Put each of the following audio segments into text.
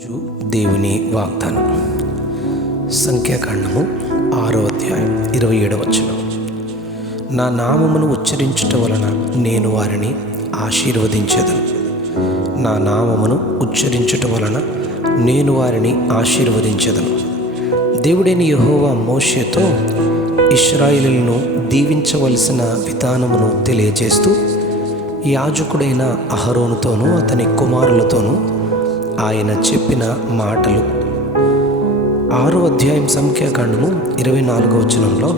దేవుని వాగ్దానం. సంఖ్యాకాండము 6వ అధ్యాయం 27వ వచనం. నా నామమును ఉచ్చరించుట వలన నేను వారిని ఆశీర్వదించెదను. నా నామమును ఉచ్చరించుట వలన నేను వారిని ఆశీర్వదించెదను. దేవుడైన యెహోవా మోషేతో ఇశ్రాయేలును దీవించవలసిన విధానమును తెలియజేస్తూ యాజకుడైన అహరోనుతోనూ అతని కుమారులతోనూ ఆయన చెప్పిన మాటలు. 6వ అధ్యాయం సంఖ్యాకాండము 24వ వచనంలో,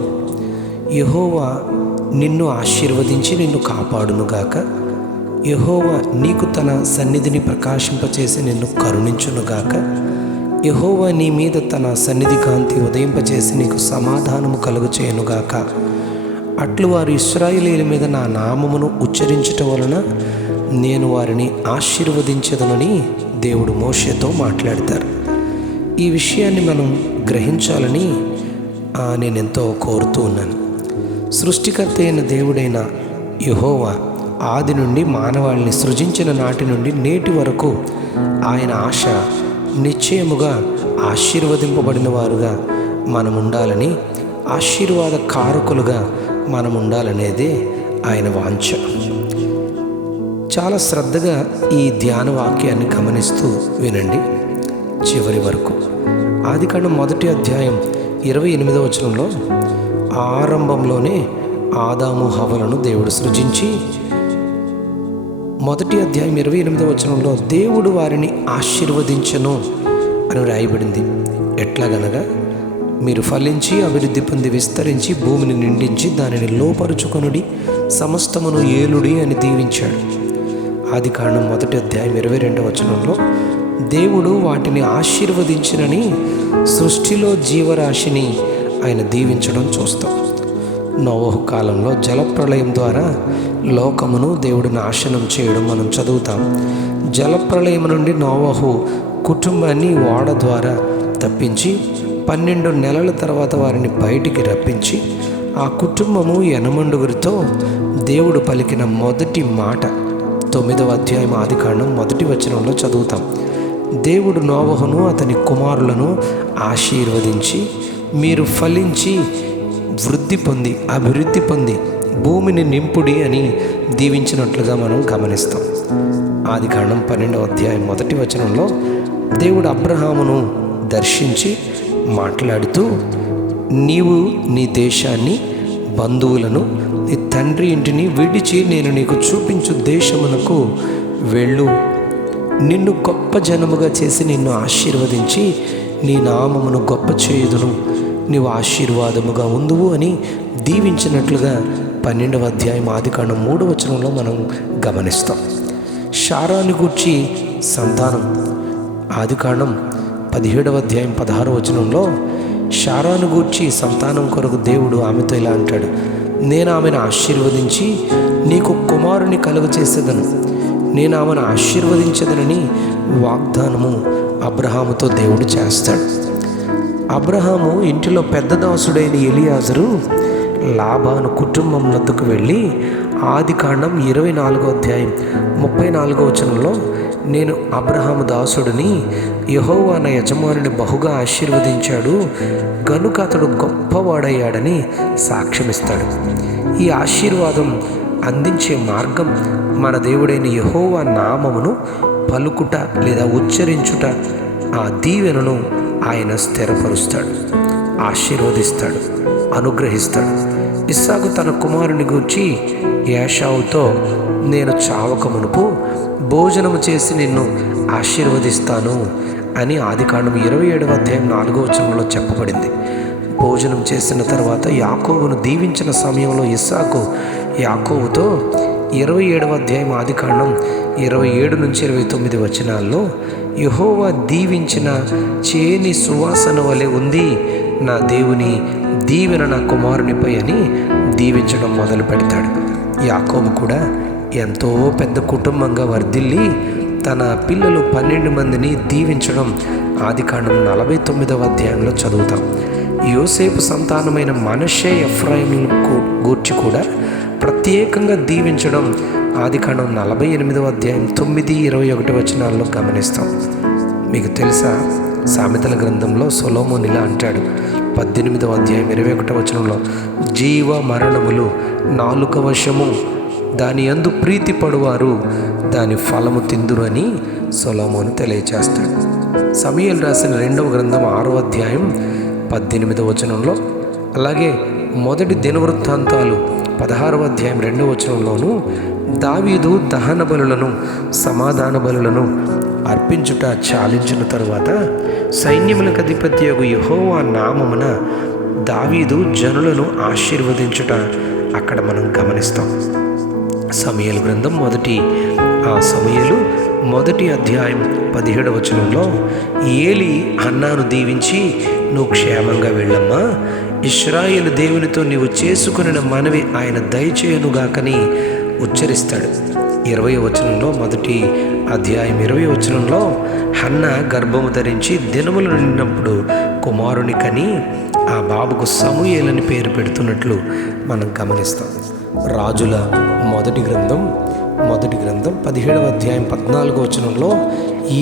యెహోవా నిన్ను ఆశీర్వదించి నిన్ను కాపాడునుగాక. యెహోవా నీకు తన సన్నిధిని ప్రకాశింపచేసి నిన్ను కరుణించునుగాక. యెహోవా నీ మీద తన సన్నిధి కాంతి ఉదయింపచేసి నీకు సమాధానము కలుగచేయునుగాక. అట్లు వారు ఇశ్రాయేలీయుల మీద నా నామమును ఉచ్చరించుట వలన నేను వారిని ఆశీర్వదించదనని దేవుడు మోషేతో మాట్లాడతారు. ఈ విషయాన్ని మనం గ్రహించాలని నేను ఎంతో కోరుతూ ఉన్నాను. సృష్టికర్త అయిన దేవుడైన యెహోవా ఆది నుండి మానవాళిని సృజించిన నాటి నుండి నేటి వరకు ఆయన ఆశ నిశ్చయముగా ఆశీర్వదింపబడిన వారుగా మనం ఉండాలని, ఆశీర్వాద కారకులుగా మనం ఉండాలనేదే ఆయన వాంఛ. చాలా శ్రద్ధగా ఈ ధ్యాన వాక్యాన్ని గమనిస్తూ వినండి చివరి వరకు. ఆదికాండం 1వ అధ్యాయం 28వ వచనంలో, ఆరంభంలోనే ఆదాము హవ్వలను దేవుడు సృజించి, 1వ అధ్యాయం 28వ వచనంలో దేవుడు వారిని ఆశీర్వదించెను అని రాయబడింది. ఎట్లాగనగా, మీరు ఫలించి అభివృద్ధి పొంది విస్తరించి భూమిని నిండించి దానిని లోపరుచుకొనుడి, సమస్తమును ఏలుడి అని దీవించాడు. ఆదికాండం 1వ అధ్యాయం 22వ వచనంలో దేవుడు వాటిని ఆశీర్వదించినని సృష్టిలో జీవరాశిని ఆయన దీవించడం చూస్తాం. నోవహు కాలంలో జలప్రళయం ద్వారా లోకమును దేవుడు నాశనం చేయడం మనం చదువుతాం. జలప్రళయం నుండి నోవహు కుటుంబాన్ని ఓడ ద్వారా తప్పించి 12 నెలల తర్వాత వారిని బయటికి రప్పించి, ఆ కుటుంబము ఎనమండుగురితో దేవుడు పలికిన మొదటి మాట 9వ అధ్యాయం ఆదికాండం 1వ వచనంలో చదువుతాం. దేవుడు నోవహును అతని కుమారులను ఆశీర్వదించి, మీరు ఫలించి వృద్ధి పొంది అభివృద్ధి పొంది భూమిని నింపుడి అని దీవించినట్లుగా మనం గమనిస్తాం. ఆదికాండం 12వ అధ్యాయం 1వ వచనంలో దేవుడు అబ్రహామును దర్శించి మాట్లాడుతూ, నీవు నీ దేశాన్ని, బంధువులను, నీ తండ్రి ఇంటిని విడిచి నేను నీకు చూపించు దేశమునకు వెళ్ళు. నిన్ను గొప్ప జనముగా చేసి నిన్ను ఆశీర్వదించి నీ నామమును గొప్ప చేయుదును, నీవు ఆశీర్వాదముగా ఉందువు అని దీవించినట్లుగా 12వ అధ్యాయం ఆదికాండం 3వ వచనంలో మనం గమనిస్తాం. శారాను గూర్చి సంతానం ఆదికాండం 17వ అధ్యాయం 16వ వచనంలో, శారాను గూర్చి సంతానం కొరకు దేవుడు ఆమెతో ఇలా అంటాడు, నేను ఆమెను ఆశీర్వదించి నీకు కుమారుని కలుగచేసేదను, నేను ఆమెను ఆశీర్వదించదనని వాగ్దానము అబ్రహాముతో దేవుడు చేస్తాడు. అబ్రహాము ఇంటిలో పెద్ద దాసుడైన ఎలియాజరు లాబాను కుటుంబం వద్దకు వెళ్ళి ఆదికాండం 24వ అధ్యాయం 34వ వచనంలో, నేను అబ్రహాము దాసుడిని, యెహోవా నా యజమానుని బహుగా ఆశీర్వదించాడు గనుక అతడు గొప్పవాడయ్యాడని సాక్ష్యమిస్తాడు. ఈ ఆశీర్వాదం అందించే మార్గం మన దేవుడైన యెహోవా నామమును పలుకుట లేదా ఉచ్చరించుట. ఆ దీవెనను ఆయన స్థిరపరుస్తాడు, ఆశీర్వదిస్తాడు, అనుగ్రహిస్తాడు. ఇస్సాకు తన కుమారుని గూర్చి ఏశావుతో, నేను చావక మునుపు భోజనము చేసి నిన్ను ఆశీర్వదిస్తాను అని ఆదికాండం 27వ అధ్యాయం 4వ వచనంలో చెప్పబడింది. భోజనం చేసిన తర్వాత యాకోబును దీవించిన సమయంలో ఇస్సాకు యాకోబుతో 27వ అధ్యాయం ఆదికాండం 27 నుంచి 29 వచనాల్లో, యెహోవా దీవించిన చేని సువాసన వలె ఉంది నా దేవుని దీవెన నా కుమారునిపై అని దీవించడం మొదలు పెడతాడు. యాకోబు కూడా ఎంతో పెద్ద కుటుంబంగా వర్ధిల్లి తన పిల్లలు 12 మందిని దీవించడం ఆదికాండం 49వ అధ్యాయంలో చదువుతాం. యోసేపు సంతానమైన మనష్షే, ఎఫ్రాయిములను గూర్చి కూడా ప్రత్యేకంగా దీవించడం ఆదికాండం 48వ అధ్యాయం 9, 21 వచనాల్లో గమనిస్తాం. మీకు తెలుసా, సామెతల గ్రంథంలో సొలొమోను ఇలా అంటాడు, 18వ అధ్యాయం 21వ వచనంలో, జీవ మరణములు నాలుక వశము, దాని యందు ప్రీతి పడువారు దాని ఫలము తిందురు అని సొలొమోను తెలియచేస్తాడు. సమూయేలు రాసిన 2వ గ్రంథం 6వ అధ్యాయం 18వ వచనంలో, అలాగే మొదటి దినవృత్తాంతాలు 16వ అధ్యాయం 2వ వచనంలోనూ, దావీదు దహన బలులను సమాధాన బలులను అర్పించుట చాలించిన తరువాత సైన్యములకు అధిపత్యగు యెహోవా నామమున దావీదు జనులను ఆశీర్వదించుట అక్కడ మనం గమనిస్తాం. సమూయేలు గ్రంథం సమూయేలు మొదటి అధ్యాయం 17వ వచనంలో, ఏలి హన్నాను దీవించి, నువ్వు క్షేమంగా వెళ్ళమ్మా, ఇశ్రాయేలు దేవునితో నీవు చేసుకున్న మనవి ఆయన దయచేయనుగాకని ఉచ్చరిస్తాడు. 20వ వచనంలో, మొదటి అధ్యాయం 20వ వచనంలో, హన్న గర్భము ధరించి దినములు నిండినప్పుడు కుమారుని కని ఆ బాబుకు సమూయేలని పేరు పెడుతున్నట్లు మనం గమనిస్తాం. రాజుల మొదటి గ్రంథం 17వ అధ్యాయం 14వ వచనంలో,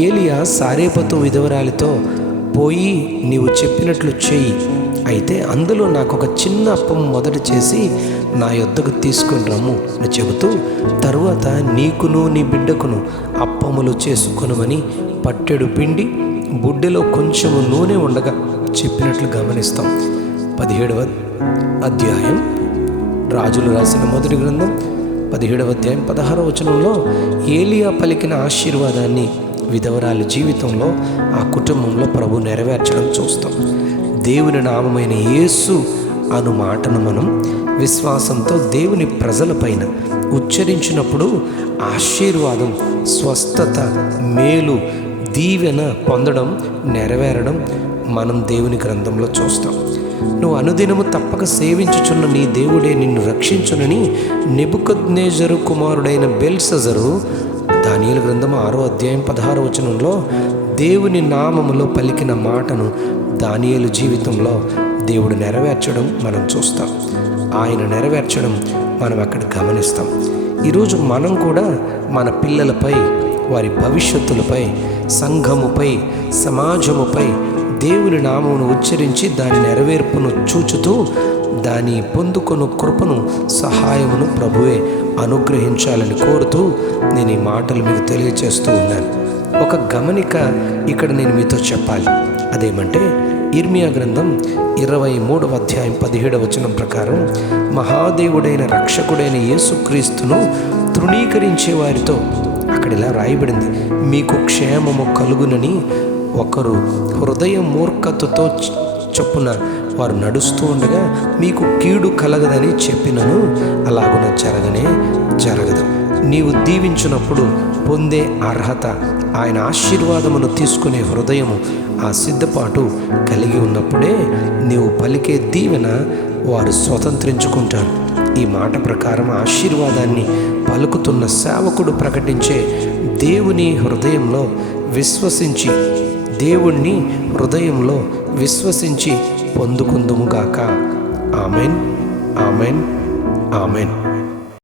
ఏలియా సారేపతు విధవరాలితో, పోయి నీవు చెప్పినట్లు చెయ్యి, అయితే అందులో నాకు ఒక చిన్న అప్పం మొదట చేసి నా యొద్దకు తీసుకొని రమ్ము అని చెబుతూ, తరువాత నీకును నీ బిడ్డకును అప్పములు చేసుకొనుమని పట్టెడు పిండి బుడ్డెలో కొంచెము నూనె ఉండగా చెప్పినట్లు గమనిస్తాం. 17వ అధ్యాయం రాజులు రాసిన మొదటి గ్రంథం 17వ అధ్యాయం 16వ వచనంలో, ఏలియా పలికిన ఆశీర్వాదాన్ని విధవరాలి జీవితంలో, ఆ కుటుంబంలో ప్రభు నెరవేర్చడం చూస్తాం. దేవుని నామమైన యేసు అను మాటను మనం విశ్వాసంతో దేవుని ప్రజలపైన ఉచ్చరించినప్పుడు ఆశీర్వాదం, స్వస్థత, మేలు, దీవెన పొందడం, నెరవేరడం మనం దేవుని గ్రంథంలో చూస్తాం. నువ్వు అనుదినము తప్పక సేవించుచున్న నీ దేవుడే నిన్ను రక్షించునని నెబుకద్నెజరు కుమారుడైన బెల్షజరు దానియేలు గ్రంథం 6వ అధ్యాయం 16వ వచనంలో దేవుని నామములో పలికిన మాటను దానియేలు జీవితంలో దేవుడు నెరవేర్చడం మనం చూస్తాం. ఆయన నెరవేర్చడం మనం అక్కడ గమనిస్తాం. ఈరోజు మనం కూడా మన పిల్లలపై, వారి భవిష్యత్తులపై, సంఘముపై, సమాజముపై దేవుని నామమును ఉచ్చరించి దాని నెరవేర్పును చూచుతూ దాని పొందుకొను కృపను, సహాయమును ప్రభువే అనుగ్రహించాలని కోరుతూ నేను ఈ మాటలు మీకు తెలియచేస్తూ ఉన్నాను. ఒక గమనిక ఇక్కడ నేను మీతో చెప్పాలి. అదేమంటే, ఇర్మియా గ్రంథం 23వ అధ్యాయం 17వ వచనం ప్రకారం, మహాదేవుడైన రక్షకుడైన యేసుక్రీస్తును తృణీకరించే వారితో అక్కడ ఇలా రాయబడింది, మీకు క్షేమము కలుగునని ఒకరు హృదయ మూర్ఖతతో చొప్పున వారు నడుస్తూ ఉండగా మీకు కీడు కలగదని చెప్పినను అలాగున జరగదు. నీవు దీవించినప్పుడు పొందే అర్హత, ఆయన ఆశీర్వాదమును తీసుకునే హృదయము, ఆ సిద్ధపాటు కలిగి ఉన్నప్పుడే నీవు పలికే దీవెన వారు స్వతంత్రించుకుంటారు. ఈ మాట ప్రకారం ఆశీర్వాదాన్ని పలుకుతున్న సేవకుడు ప్రకటించే దేవుని హృదయంలో విశ్వసించి పొందుకుందుముగాక. Amen, amen, amen.